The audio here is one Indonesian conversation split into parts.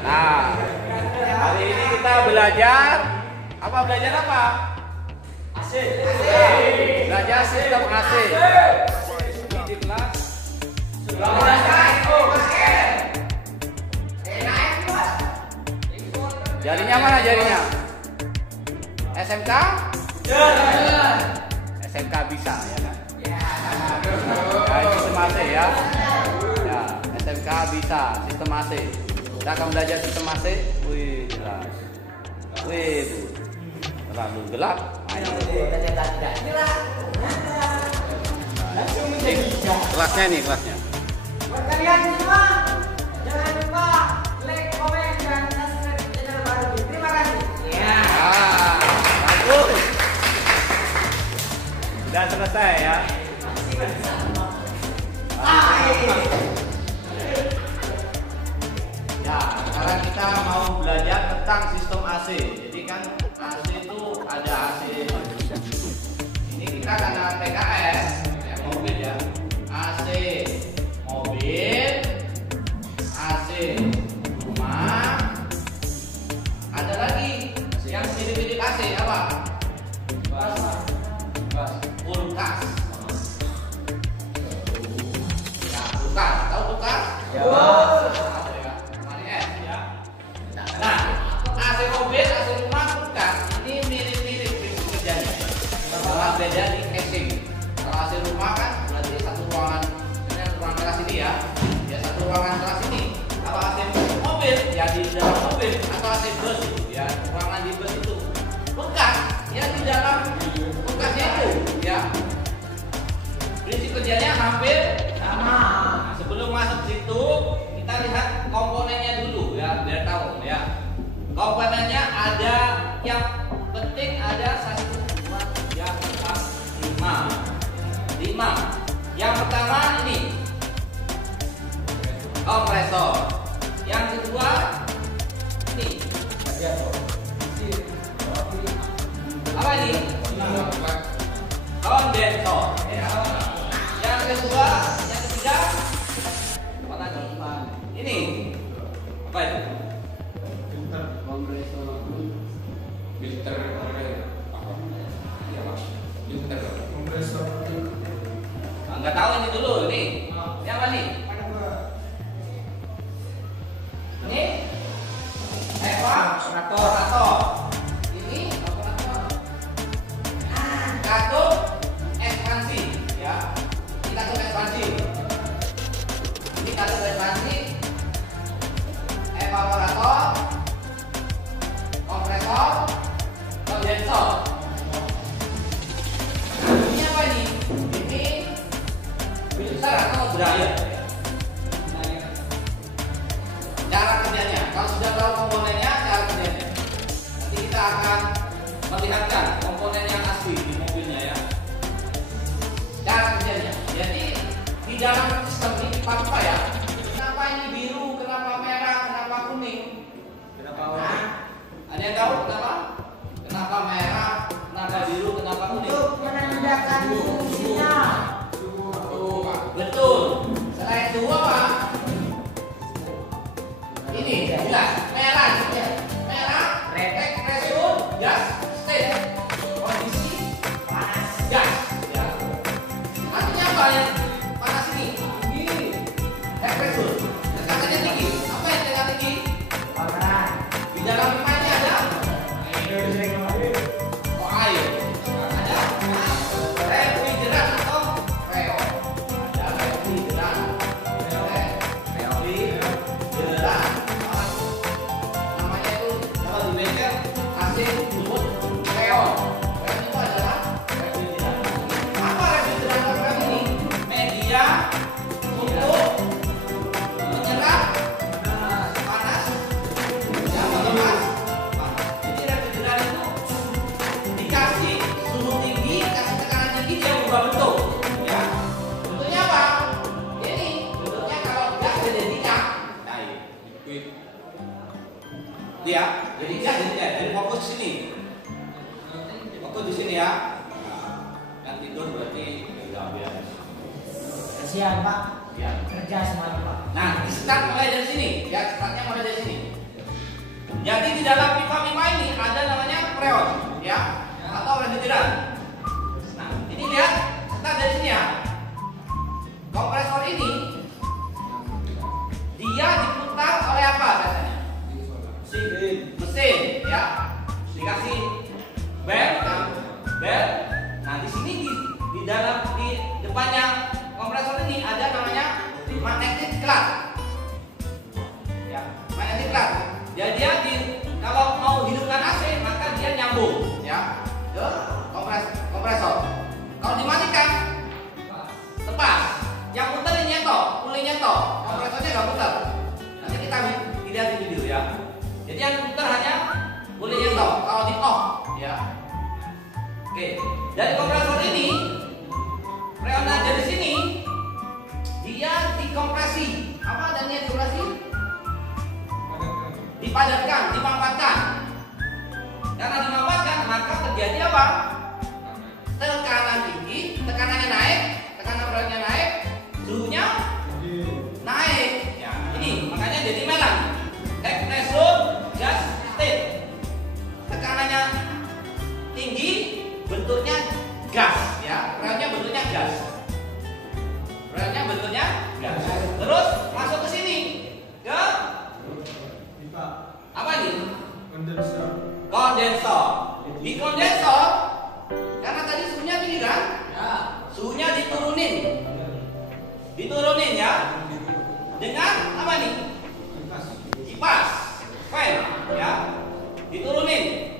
Nah, hari ini kita belajar apa? Belajar apa? AC. Belajar sistem AC. Di kelas jarinya mana jarinya? SMK? SMK bisa ya kan? Ya, sistem AC ya. Ya, SMK bisa sistem AC. Kita akan belajar sistem AC. Wih, jelas. Wih, terlalu gelap. Kelasnya nih, kelasnya. Buat kalian semua, jangan lupa like, komen, dan subscribe channel baru. Terima kasih. Ya. Bagus. Sudah selesai ya. Ya, sekarang kita mau belajar tentang sistem AC. Jadi kan AC itu ada AC. Ini kita karena PKS ya, mobil ya. AC mobil, AC rumah. Ada lagi yang mirip-mirip AC apa? Kulkas. Ya, kulkas. Tahu kulkas? Ya. Nah, AC mobil, AC rumah, kulkas ini mirip-mirip prinsip kerjanya. Cuma beda di casing. Kalau AC rumah kan berarti satu ruangan, ini ruangan kelas ini ya. Ya satu ruangan kelas ini. Kalau AC mobil ya di dalam mobil atau AC bus itu ya ruangan di bus itu. Kulkas ya di dalam kulkasnya itu ya. Prinsip kerjanya hampir sama. Nah, sebelum masuk situ kita lihat komponennya dulu ya biar tahu ya. Komponennya ada yang penting ada 1, 2, 3, 4, 5. Yang pertama ini kompresor. Yang kedua ini apa ini? Kondensor. Ya. Yang kedua, yang ketiga apa lagi? Ini apa itu? Enggak tahu ini dulu ini. Ini apa nih? Ini evaporator. Ini katup ekspansi ya. Ini katup ekspansi. Ini katup ekspansi. Evaporator, kompresor, kondensor. Ini apa ini? Ini filter atau dryer. Cara kerjanya, kalau sudah tahu komponennya, cara kerjanya. Nanti kita akan melihatkan komponen yang asli di mobilnya ya. Cara kerjanya. Jadi di dalam sistem ini apa ya? Kenapa ini biru? Kenapa merah? Kenapa kuning? Kenapa warna? Ada yang tahu kenapa? Kenapa merah? Kenapa biru? Kenapa kuning? Untuk menandakan fungsinya. Betul. Selain itu apa? Ini jelas merah gitu ya. Merah, pressure, gas, state, kondisi panas gas. Ya. Artinya apa yang panas ini? Ini pressure. Tekatannya tinggi. Apa yang tekanan tinggi? Panas. Di dalam pipanya ada air. Ada refrigeran atau freon. Ada refrigeran. Namanya itu kalau di bengkel AC disebut freon. Freon itu adalah refrigeran. Apa refrigeran freon ini? Media untuk menyerap panas. Ya, panas. Jadi refrigeran itu dikasih suhu tinggi, kasih tekanan tinggi dia berubah bentuk. Ya. Bentuknya apa? Ini bentuknya kalau gas jadi minyak. Nah, liquid. Ya, jadi gas jadi fokus di sini. Fokus di sini ya. Nah, yang tidur berarti udah biasa. Kasihan Pak. Ya. Kerja semuanya Pak. Nah, di start mulai dari sini. Ya, startnya mulai dari sini. Jadi di dalam pipa-pipa ini ada namanya freon, ya, atau refrigeran. Nah, ini lihat, kita dari sini ya. Kompresor ini dia diputar oleh apa biasanya? Mesin, ya. Dikasih bel. Nah, di sini di dalam di depannya kompresor ini ada namanya magnetic clamp. Ya, magnetic clamp. Jadi dia kalau mau hidupkan AC maka dia nyambung, ya, ke kompresor. Kalau dimatikan, lepas. Yang putar ini nyetok, pulih nyetok, kompresornya nggak putar. Nanti kita lihat di video ya. Jadi yang putar hanya pulih nyetok. Kalau di off, ya. Oke, dari kompresor ini, freon aja di sini, dia dikompresi. Apa adanya dikompresi? Dipadatkan, dimampatkan. Karena dimampatkan, maka terjadi apa? Tekanan tinggi, tekanannya naik, tekanan freonnya naik, suhunya naik. Ya, ini makanya jadi melan. Threshold gas state. Tekanannya tinggi, bentuknya gas, ya. Freonnya bentuknya gas. Freonnya bentuknya gas. Terus masuk ke sini, ke apa ini? Kondensor. Di kondensor, karena tadi suhunya tinggi kan? Ya. Suhunya diturunin ya. Dengan apa nih? Kipas, fan, ya. Diturunin.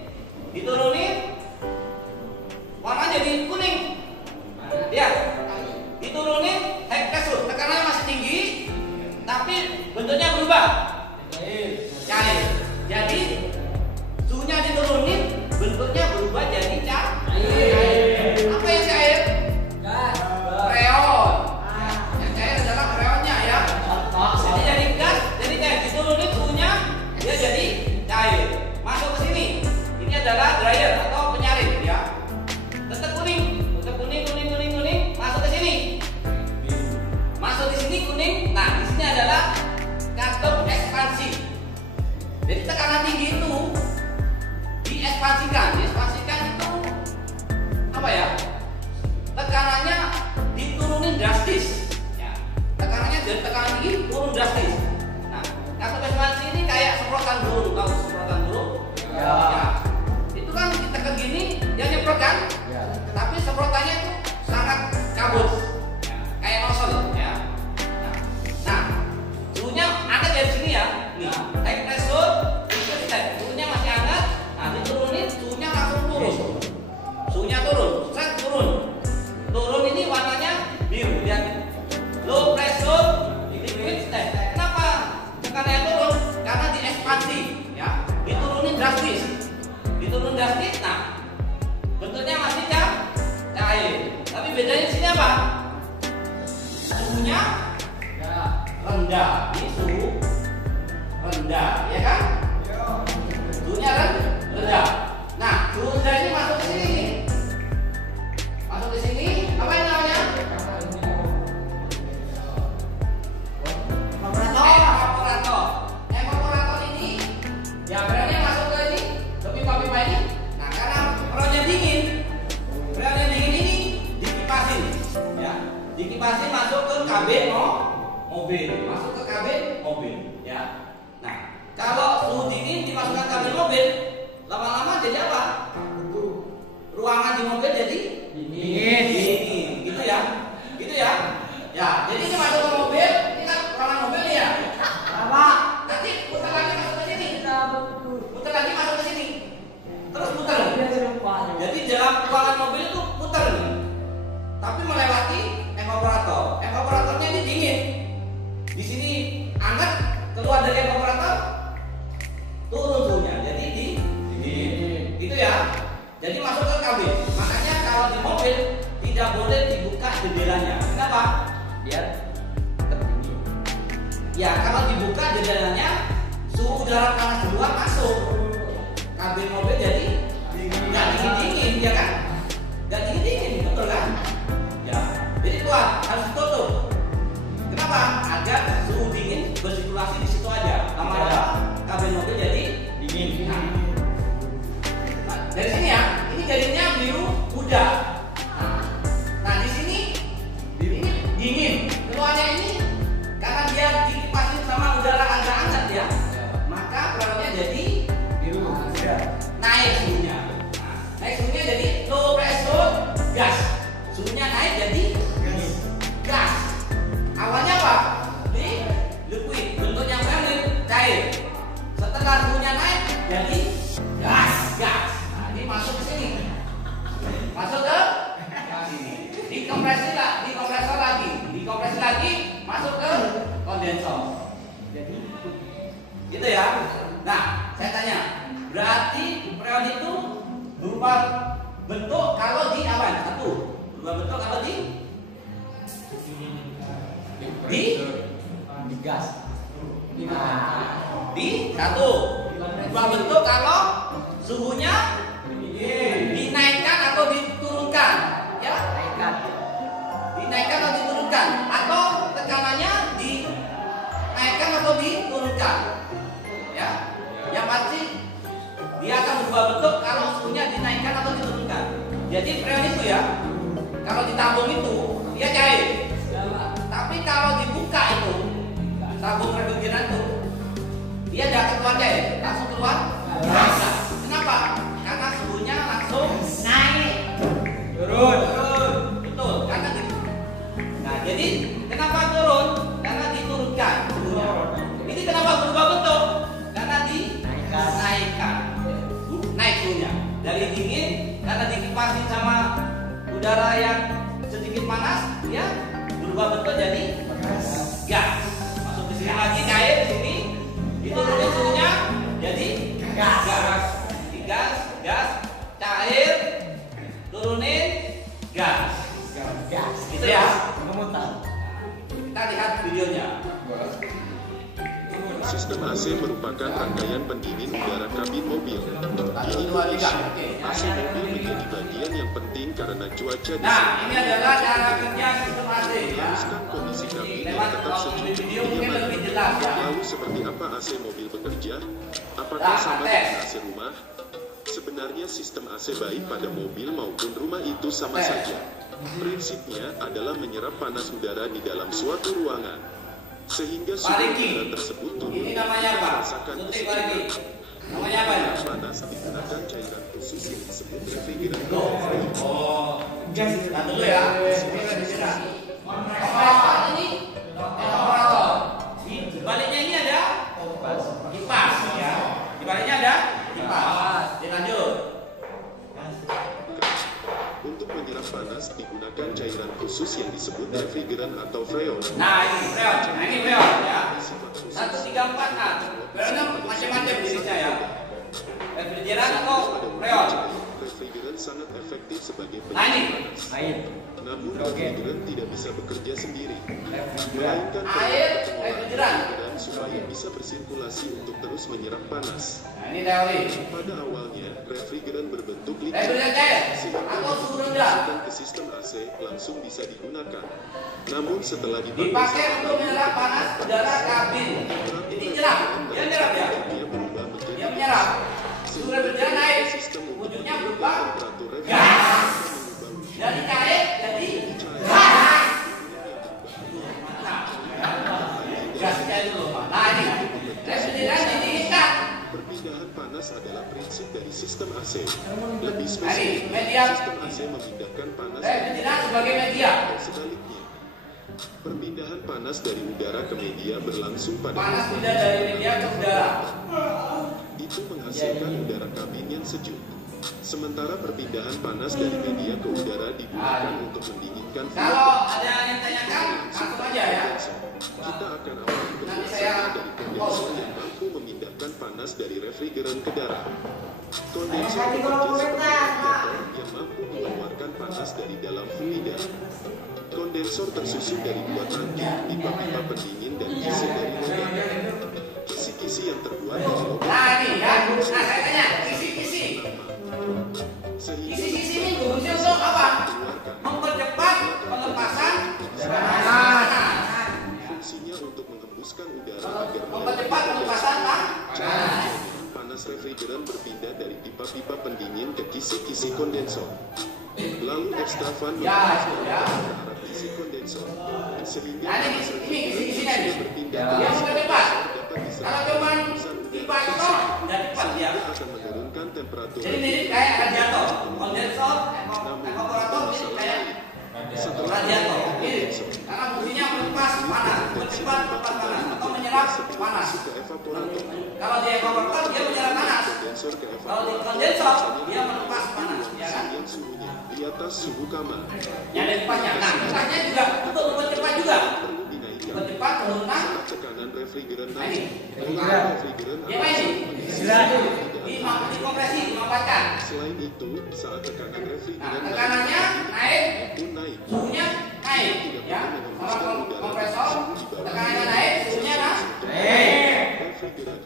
Warna jadi kuning. Lihat. Diturunin, high pressure, tekanannya masih tinggi, tapi bentuknya berubah. Cair. Jadi suhunya diturunin, bentuknya berubah jadi cair. Apa yang cair? Freon. Yang cair adalah freonnya, ya. Jadi jadi gas, jadi cair. Diturunin suhunya, dia jadi cair. Masuk ke sini. Ini adalah dryer atau penyaring, ya. Tetap kuning. Masuk ke sini. Masuk di sini kuning. Nah, di sini adalah katup ekspansi. Jadi tekanan tinggi itu diekspansikan itu apa ya? Tekanannya diturunin drastis. Ya. Tekanannya dari tekanan tinggi turun drastis. Nah, katup ekspansi ini kayak semprotan burung, tahu semprotan burung? Ya. Itu kan kita tekan gini, dia nyemprot kan? Ya. Tapi semprotannya itu sangat kabut, ya. Kayak nozzle, ya. Nah, suhunya hangat dari sini ya. Nih, high pressure, suhunya masih hangat. Nah, diturunin suhunya langsung turun. Suhunya turun, turun ini warnanya biru, lihat. Low pressure, liquid state. Kenapa tekanannya turun? Karena diekspansi, ya. Diturunin drastis. Nah, bentuknya masih cair. Tapi bedanya di sini apa? Suhunya rendah. Ini suhu rendah, ya kan? Suhunya rendah. Nah, suhu rendah ini masuk ke sini. Masuk ke sini, apa yang namanya? Evaporator ini, ya berarti masuk ke ini, ke pipa-pipa ini. Nah, karena freonnya dingin ini dikipasin, ya. Dikipasin masuk ke kabin mobil, ya. Nah, kalau suhu dingin dimasukkan kabin mobil, lama-lama jadi apa? Ruangan di mobil jadi dingin, gitu ya. Ya, jadi ini masuk ke mobil, ini kan ruangan mobil ya. Apa? Nanti putar lagi masuk ke sini. Putar lagi masuk ke sini. Terus putar. Jadi dalam ruangan mobil itu putar nih. Tapi melewati evaporator. Evaporatornya ini dingin. Di sini hangat, keluar dari evaporator turun suhunya. Jadi dingin. Gitu ya. Jadi masuk ke kabin. Makanya kalau di mobil tidak boleh dibuka jendelanya. Kenapa? Biar terdingin. Ya, kalau dibuka jendelanya, suhu udara panas di luar masuk. Kabin mobil jadi nggak dingin, ya kan? Nggak dingin, betul kan? Ya, jadi keluar harus ditutup. Kenapa? Agar suhu dingin bersirkulasi di situ aja. Lama-lama kabin mobil jadi naik jadi gas. Awalnya apa? Di liquid, bentuknya meleleh, cair. Setelah suhunya naik jadi gas. Nah, ini masuk ke sini. Masuk ke sini. Dikompresi lagi, masuk ke kondensor. Jadi gitu ya. Nah, saya tanya, berarti freon itu berubah bentuk kalau di apa? Satu, berubah bentuk kalau di gas. di satu, berubah bentuk kalau suhunya dinaikkan atau diturunkan, ya? Dinaikkan atau diturunkan, atau tekanannya dinaikkan atau diturunkan, ya? Yang pasti dia akan berubah bentuk kalau suhunya dinaikkan atau diturunkan. Jadi freon itu ya, kalau ditabung itu dia cair, tapi kalau dibuka itu tabung refrigeran itu dia tidak keluar cair, langsung keluar gas. Kenapa? Karena suhunya langsung naik, turun. Betul, karena gitu. Nah, jadi kenapa turun? Karena diturunkan suhunya. Ini kenapa berubah bentuk? Karena dinaikkan, naik suhunya dari dingin, karena dikipasin sama udara yang sedikit panas, ya berubah bentuk jadi gas. Masuk ke sini lagi cair, di sini diturunin suhunya jadi gas. Gas, cair, turunin gas. Gitu ya. Kita lihat videonya. Sistem AC merupakan rangkaian pendingin udara kabin mobil. Di Indonesia, AC mobil menjadi bagian yang penting karena cuaca di Nah, ini adalah cara kerja sistem AC ya. mengharuskan kondisi kabin yang Lewat tetap kalau sejuk video dan mungkin nyaman. lebih jelas ya. Lalu seperti apa AC mobil bekerja? Apakah Nah, sama tes. dengan AC rumah? Sebenarnya sistem AC baik pada mobil maupun rumah itu sama Tes. saja. Prinsipnya adalah menyerap panas udara di dalam suatu ruangan, sehingga suhu Bariki. udara tersebut turun Ini namanya apa? merasakan Putih Bariki. Namanya apa ya? panas digunakan cairan khusus yang disebut refrigeran. Oh, nah dulu ya. Ini refrigeran. Komparator ini komparator. Di baliknya ini ada kipas ya. Di baliknya ada kipas. Lanjut. Untuk menyerap panas digunakan cairan khusus yang disebut refrigeran atau freon. Nah ini freon. Nah ini freon ya. Sifat khusus 134 nah. Freonnya macam-macam jenisnya ya. Refrigeran atau freon. refrigeran sangat efektif sebagai Nah ini. panas. Namun refrigeran tidak bisa bekerja sendiri, melainkan Air perlu refrigeran. dan supaya bisa bersirkulasi untuk terus menyerap panas. Nah ini teori. Pada awalnya, refrigeran berbentuk liquid Refrigeran cair sehingga atau suhu rendah. dimasukkan ke sistem AC langsung bisa digunakan. Namun setelah Dipakai untuk menyerap panas udara kabin. Ini nyerap, dia nyerap ya. dia berubah menjadi Dia menyerap. Suhu refrigeran naik. sistem untuk Wujudnya berubah temperatur gas. refrigeran Dari cair jadi gas. Gas cair dulu Pak. Nah ini refrigeran didinginkan. Perpindahan panas adalah prinsip dari sistem AC. Lebih Ini spesifik, media sistem AC memindahkan panas refrigeran sebagai media. dan sebaliknya. Perpindahan panas dari udara ke media berlangsung pada Panas tidak dari media ke udara. itu menghasilkan udara kabin yang sejuk. Sementara perpindahan panas dari media ke udara digunakan untuk mendinginkan Kalau ada yang tanyakan langsung aja ya. Kita akan awali Nanti penjelasan saya dari kondensor yang mampu memindahkan panas dari refrigeran ke darat. Kondensor Nanti kalau bekerja seperti komentar, radiator yang mampu mengeluarkan panas dari dalam fluida. Kondensor tersusun dari dua tangki, pipa-pipa pendingin dan kisi dari logam. Kisi-kisi yang terbuat dari logam Nah ini ya. Nah saya tanya kisi-kisi. sehingga Kisi-kisi ini fungsinya untuk apa? mengeluarkan Mempercepat pelepasan panas. fungsinya untuk menghembuskan udara agar Mempercepat pelepasan panas. panas refrigeran berpindah dari pipa-pipa pendingin ke kisi-kisi kondensor. Lalu ekstravan Ya, menghembuskan ya. udara ke arah kisi kondensor sehingga Nah ini panas kisi-kisinya nih. berpindah Dia mempercepat. dapat diserap Kalau cuma hembusan pipa udara itu tidak cepat dia. akan menurunkan temperatur Jadi mirip kayak radiator, kondensor, evaporator mirip kayak Setelah radiator. Ini kondensor, karena fungsinya melepas panas, mempercepat melepas panas atau menyerap panas. masuk ke evaporator. Kalau di evaporator dia menyerap panas. Kondensor ke Kalau di evaporator. kondensor dia melepas panas, ya kan? Yang suhunya di atas suhu kamar Yang ada depannya. Nah, depannya juga untuk mempercepat juga. perlu dinaikkan. Mempercepat penurunan. Saat tekanan refrigeran Nah, ini. naik, refrigeran Ya, Pak, ini. Dikompresi, dimanfaatkan. Selain itu, saat tekanan Nah, refrigeran tekanannya naik, pun naik. suhunya naik, ya. Sama kompresor, tekanannya naik, suhunya naik. Refrigeran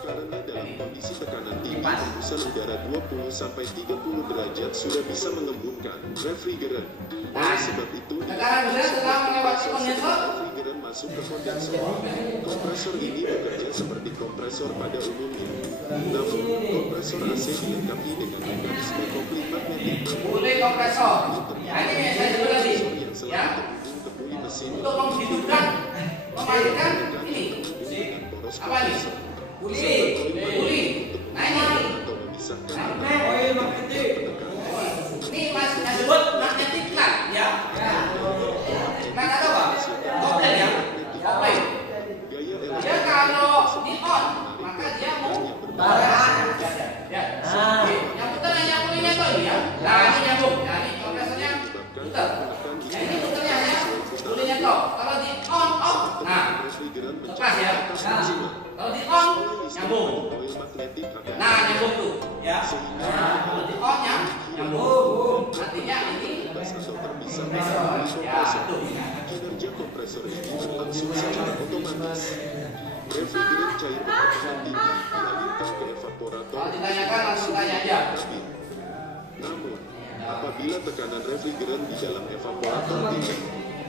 karena dalam kondisi tekanan tinggi hembusan udara 20 sampai 30 derajat sudah bisa mengembungkan refrigeran. Oleh sebab itu, Tekanan udara setelah melewati kondensor, refrigeran masuk ke kondensor. Kompresor ini bekerja seperti kompresor pada umumnya. Namun, kompresor AC dilengkapi dengan mekanisme kopling magnetik boleh kompresor. Nah, ini yang saya sebut tadi, yang selalu ya. terhubung ke buli mesin Untuk menghidupkan, mematikan ini. dengan poros Apa nih? kompresor. Buli. Nah, ini. Atau memisahkan Ini mas yang disebut magnetic plant, ya. Plant atau apa? Kopling, ya. Kopling. gaya Dia kalau di on, maka dia mau ya. Yang putar yang nyambung ini apa ini ya? Nah, ini nyambung. Nah, ini kompresornya putar. Nah, ini putarnya hanya bulinya tok. Kalau di on off, nah refrigeran lepas ya. Kalau di on nyambung. Oil magnetik akan Nah, nyambung tuh, ya. Nah, kalau di on nya nyambung. Artinya ini bebas atau terpisah kompresor. dari Ya, kompresor. itu. Kinerja kompresor ini berlangsung secara otomatis. Refrigeran cair bertekanan tinggi dialirkan ke evaporator. Kalau ditanyakan langsung tanya aja. Namun, apabila tekanan refrigeran di dalam evaporator tinggi,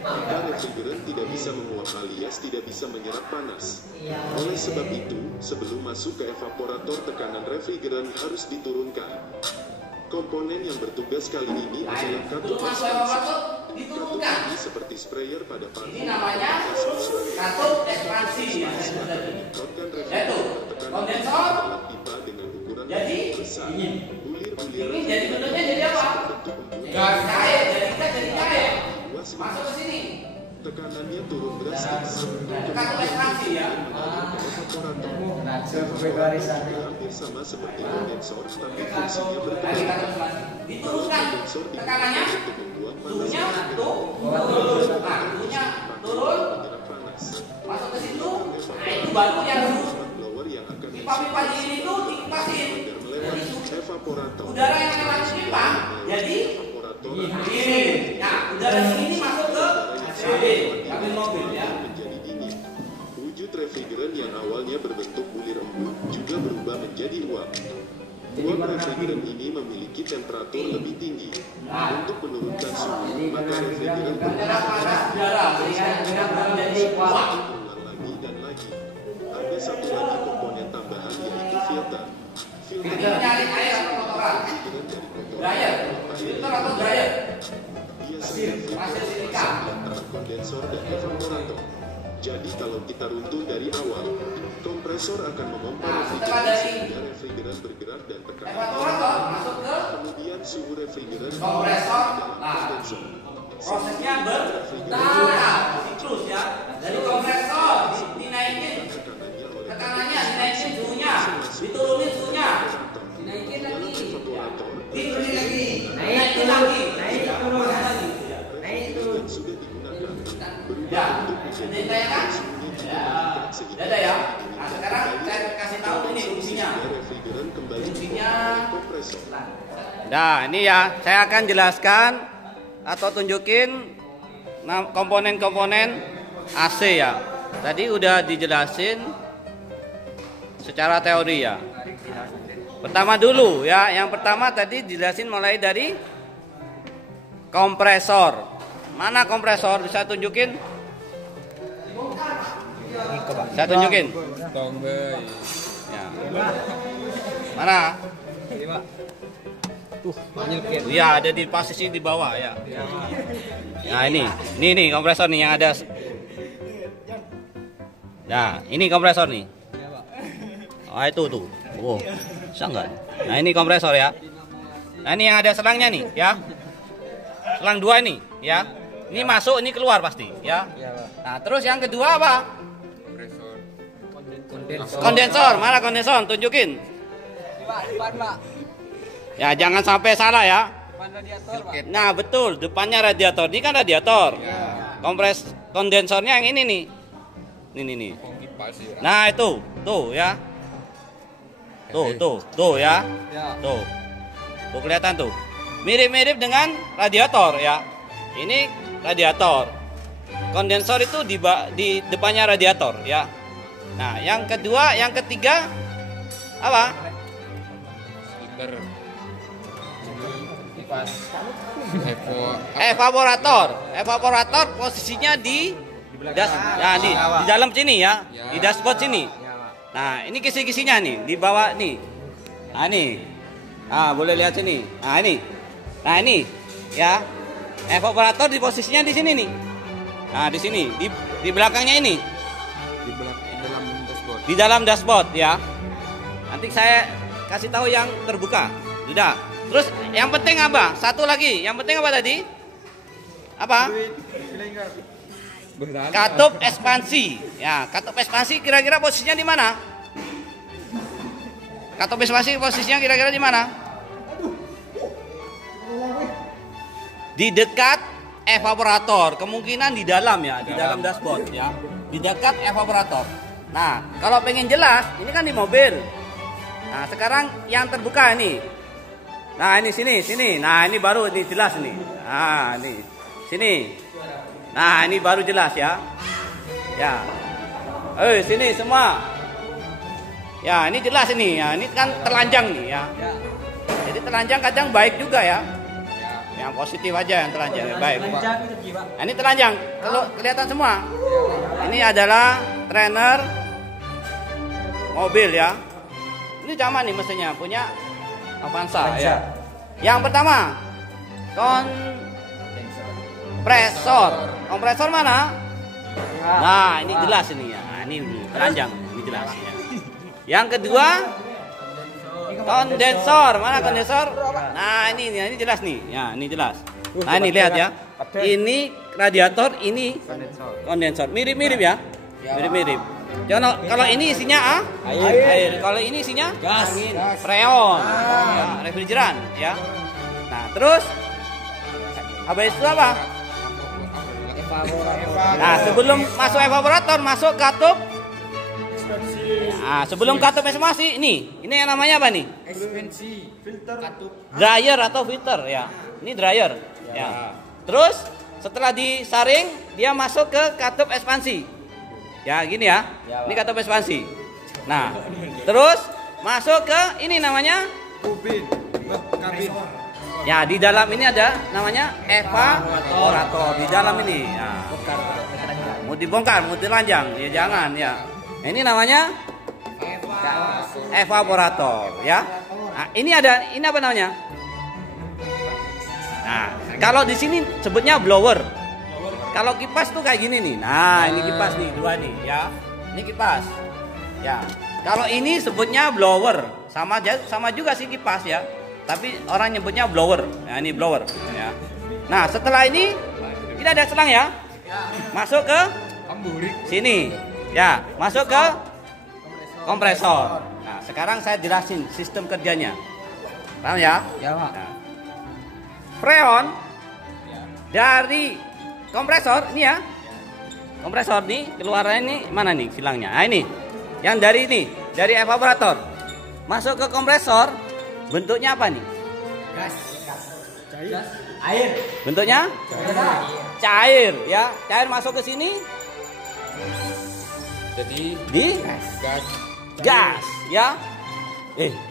maka refrigeran tidak bisa menguap alias tidak bisa menyerap panas. Oleh sebab itu, sebelum masuk ke evaporator, tekanan refrigeran harus diturunkan. Komponen yang bertugas kali ini Nah, adalah itu katup masuk ekspansi. evaporator Katup diturunkan. ini seperti sprayer pada parfum. Ini namanya katup ekspansi yang saya sebut tadi. Menyemprotkan Yaitu refrigeran tekanan kondensor. dalam pipa dengan ukuran Jadi, besar. Bulir-bulir Ini jadi bentuknya jadi apa? bentuk embusan. Gas cair, jadi gas jadi cair. Luas Masuk ke sini. tekanannya turun drastis. Katup ekspansi ya. Hampir sama seperti kondensor, tapi fungsinya Nah, berbeda. ini katup ekspansi. Diturunkan Kondensor tekanannya, untuk membuang panas suhunya dan tuh turun. Nah, suhunya turun, menyerap panas. masuk ke situ. Nah, itu baru yang Blower yang akan pipa-pipa di sini tuh dikipasin. agar melewati evaporator. Udara yang lewat pipa jadi Evaporator dingin. Nah, udara dingin ini masuk ke kabin mobil ya. menjadi dingin. Wujud refrigeran yang awalnya berbentuk bulir embun juga berubah menjadi uap. Uap refrigeran ini memiliki temperatur lebih tinggi. Untuk menurunkan suhu, maka refrigeran Menyerap panas udara sehingga menjadi uap. berulang lagi dan lagi. Ada satu lagi komponen tambahan yaitu filter. Ini Filter menyalin air atau kotoran. refrigeran dari kotoran Dryer, filter atau dryer. biasanya filter Pasir silika. terpasang di antara kondensor dan evaporator. Jadi kalau kita runtuh dari awal, kompresor akan memompa Nah, setelah refrigeran dari sehingga refrigeran bergerak dan tekanan evaporator masuk ke kemudian suhu refrigeran kompresor. dalam Nah, kondensor. prosesnya bertahap, siklus ya. Dari kompresor dinaikin Tekanannya oleh tekanannya, dinaikin suhunya, diturunin suhunya, Dinaikin dalam lagi. evaporator, diturunin lagi, Naik, dinaikin lagi, naik, turun. lagi. Naik refrigeran turun. yang sudah digunakan Ya, berubah bentuk menjadi ini ditanyakan? suhunya juga Ya, meningkat sehingga ada ya. Nah, sekarang saya kasih tahu ini fungsinya. sehingga refrigeran kembali Fungsinya. ke kompresor. Nah, ini ya, saya akan jelaskan atau tunjukin komponen-komponen AC ya. Tadi udah dijelasin secara teori ya. Pertama dulu ya, yang pertama tadi dijelasin mulai dari kompresor. Mana kompresor? Bisa tunjukin? Saya tunjukin. Ya. Mana? Iya, ada di posisi di bawah ya. Nah, ini kompresor nih yang ada. Nah, ini kompresor nih. Oh, itu tuh. Oh, bisa nggak? Nah, ini kompresor ya. Nah, ini yang ada selangnya nih ya. Selang 2 ini. ya. Ini masuk, ini keluar pasti, ya. Nah, terus yang kedua apa? Kondensor. Mana kondensor? Tunjukin. Depan, Pak. Ya, jangan sampai salah ya. Depan radiator, Pak. Nah, betul, depannya radiator. Ini kan radiator. Kondensornya yang ini nih. Ini. Nah, itu. Tuh ya. Tuh ya. Tuh. Tuh kelihatan tuh. Mirip-mirip dengan radiator ya. Ini radiator. Kondensor itu di depannya radiator ya. Nah, yang kedua, yang ketiga apa? Evaporator posisinya di dalam sini ya, di dashboard sini. Nah, ini kisi-kisinya nih, di bawah nih. Nah, nih. Ah, boleh lihat sini. Nah, ini. Nah, ini ya. Evaporator di posisinya di sini nih. Nah, di sini, di belakangnya ini. Di dalam dashboard ya. Nanti saya kasih tahu yang terbuka. Sudah. Terus yang penting apa? Satu lagi. Yang penting apa tadi? Apa? Katup ekspansi. Ya, katup ekspansi kira-kira posisinya di mana? Katup ekspansi posisinya kira-kira di mana? Di dekat evaporator. Kemungkinan di dalam ya, di dalam dashboard ya. Di dekat evaporator. Nah, kalau pengen jelas, ini kan di mobil. Nah, sekarang yang terbuka ini. Nah, ini sini. Nah, ini baru ini jelas nih. Nah, ini sini. Nah, ini baru jelas ya. Ya. Sini semua. Ya, ini jelas ini. Ya, ini kan telanjang nih ya. Jadi telanjang kadang baik juga ya. Yang positif aja yang telanjang. Baik. Nah, ini telanjang. Kalau kelihatan semua. Ini adalah trainer mobil ya. Ini zaman nih mestinya punya Avanza ya. Yang pertama, kompresor mana? Nah, ini jelas ini ya. Nah, ini telanjang, ini jelas ya. Yang kedua, kondensor. Mana kondensor? Nah, ini jelas nih. Ya, ini jelas. Nah, ini lihat ya. Ini radiator, ini kondensor. Mirip-mirip ya. Mirip-mirip. Kalau ini isinya air. Kalau ini isinya gas, freon, ya, refrigeran ya. Nah, terus habis itu apa? Nah, sebelum masuk evaporator, masuk katup. Nah, sebelum katup ekspansi, ini yang namanya apa nih? Ekspansi, filter, katup. Dryer atau filter ya. Ini dryer ya. Terus setelah disaring, dia masuk ke katup ekspansi. Ya, gini ya. Ini katup ekspansi. Nah, terus masuk ke ini namanya kabin. Ya, di dalam ini ada namanya evaporator di dalam ini. Ya. Mau dibongkar, mau telanjang, ya jangan ya. Nah, ini namanya evaporator ya. Nah, ini apa namanya? Nah, kalau di sini sebutnya blower. Kalau kipas tuh kayak gini nih. Nah, ini kipas nih, dua nih ya. Ini kipas. Ya. Kalau ini sebutnya blower. Sama juga sih kipas ya. Tapi orang nyebutnya blower. Nah, ini blower ya. Nah, setelah ini ada selang ya. Masuk ke sini. Ya, masuk ke kompresor. Nah, sekarang saya jelasin sistem kerjanya. Paham ya? Ya, Pak. Nah, freon dari kompresor ini ya. Kompresor nih keluarannya ini mana nih silangnya? Nah, ini. Yang dari evaporator. Masuk ke kompresor, bentuknya apa nih? Gas. Air. Bentuknya? Cair ya. Cair masuk ke sini. Jadi Di gas ya.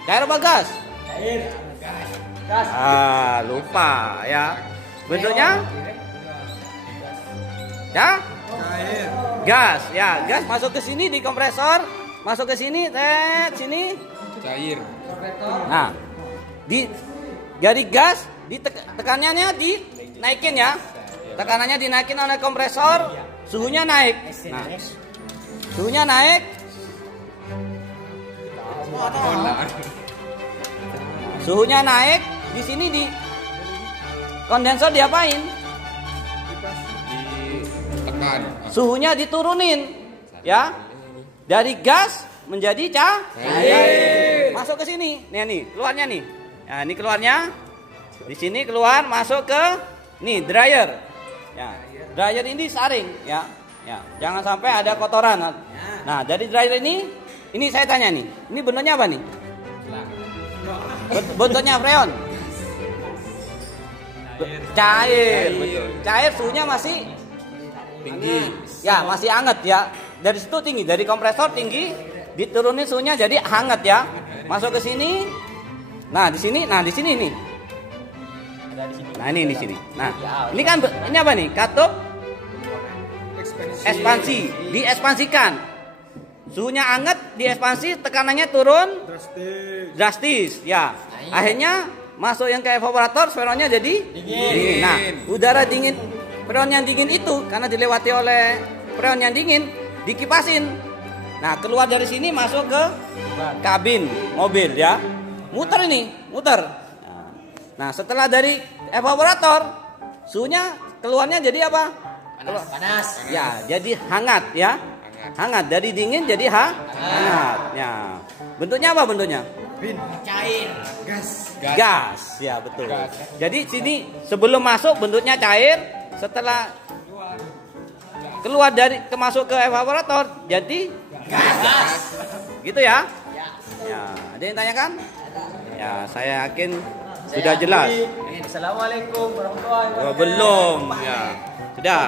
Cair apa gas? Air. Gas. Lupa ya. Bentuknya? Ya? Gas, ya, gas masuk ke sini di kompresor, masuk ke sini, sini cair. Nah, jadi gas tekanannya dinaikin ya. Tekanannya dinaikin oleh kompresor, suhunya naik. Nah, suhunya naik. Suhunya naik, di sini di kondensor diapain? suhunya diturunin, ya, dari gas menjadi cair. Masuk ke sini, nih keluarnya nih. Nah, ini keluarnya. Di sini keluar masuk ke nih dryer. Ya, dryer ini saring, ya. Ya, jangan sampai ada kotoran. Nah, dari dryer ini saya tanya nih, ini bentuknya apa nih? Bentuknya freon. Cair, betul. Cair, suhunya masih tinggi. Ya, masih hangat ya. Dari situ tinggi, dari kompresor tinggi, diturunin suhunya jadi hangat ya. Masuk ke sini. Nah, di sini nih. Nah, ini di sini. Nah, ini kan ini apa nih? Katup ekspansi, diekspansikan. Suhunya hangat, diekspansi, tekanannya turun drastis. Ya. Akhirnya masuk yang ke evaporator, freonnya jadi dingin. Nah, udara dingin, freon yang dingin itu karena dilewati oleh freon yang dingin, dikipasin. Nah, keluar dari sini masuk ke kabin mobil ya. Muter. Nah, setelah dari evaporator, suhunya keluarnya jadi apa? Panas. Ya, jadi hangat ya. Hangat, dari dingin jadi hangat. Ya. Bentuknya apa bentuknya? Cair. Gas. Ya, betul. Jadi sini sebelum masuk bentuknya cair, setelah keluar dari masuk ke evaporator jadi gas. Gitu ya? Ya, ada yang tanyakan? Ya, saya yakin sudah jelas. Assalamualaikum warahmatullahi wabarakatuh. Belum, ya. Sudah.